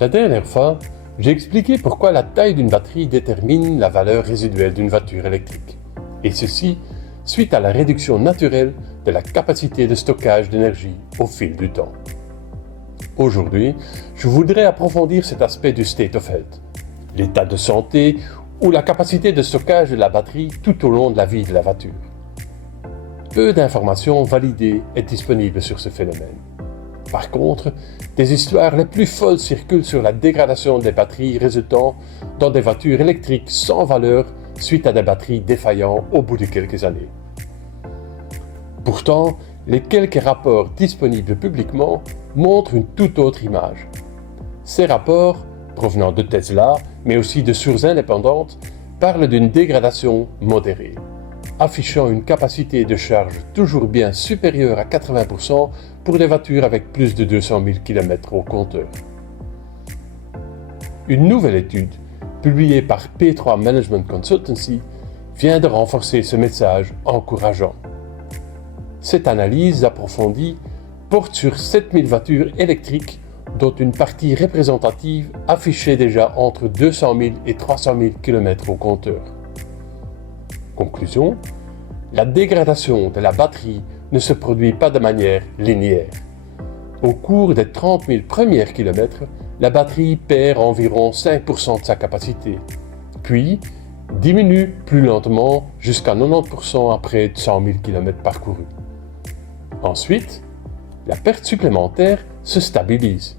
La dernière fois, j'ai expliqué pourquoi la taille d'une batterie détermine la valeur résiduelle d'une voiture électrique. Et ceci suite à la réduction naturelle de la capacité de stockage d'énergie au fil du temps. Aujourd'hui, je voudrais approfondir cet aspect du state of health, l'état de santé ou la capacité de stockage de la batterie tout au long de la vie de la voiture. Peu d'informations validées et disponibles sur ce phénomène. Par contre, des histoires les plus folles circulent sur la dégradation des batteries résultant dans des voitures électriques sans valeur suite à des batteries défaillantes au bout de quelques années. Pourtant, les quelques rapports disponibles publiquement montrent une toute autre image. Ces rapports, provenant de Tesla, mais aussi de sources indépendantes, parlent d'une dégradation modérée, affichant une capacité de charge toujours bien supérieure à 80% pour des voitures avec plus de 200 000 km au compteur. Une nouvelle étude, publiée par P3 Management Consultancy, vient de renforcer ce message encourageant. Cette analyse approfondie porte sur 7000 voitures électriques dont une partie représentative affichait déjà entre 200 000 et 300 000 km au compteur. Conclusion, la dégradation de la batterie ne se produit pas de manière linéaire. Au cours des 30 000 premiers kilomètres, la batterie perd environ 5% de sa capacité, puis diminue plus lentement jusqu'à 90% après 100 000 km parcourus. Ensuite, la perte supplémentaire se stabilise,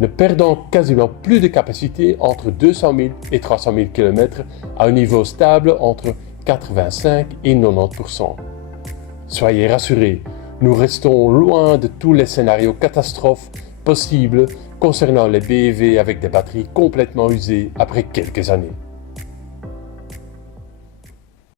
ne perdant quasiment plus de capacité entre 200 000 et 300 000 km à un niveau stable entre 85 et 90%. Soyez rassurés, nous restons loin de tous les scénarios catastrophes possibles concernant les BEV avec des batteries complètement usées après quelques années.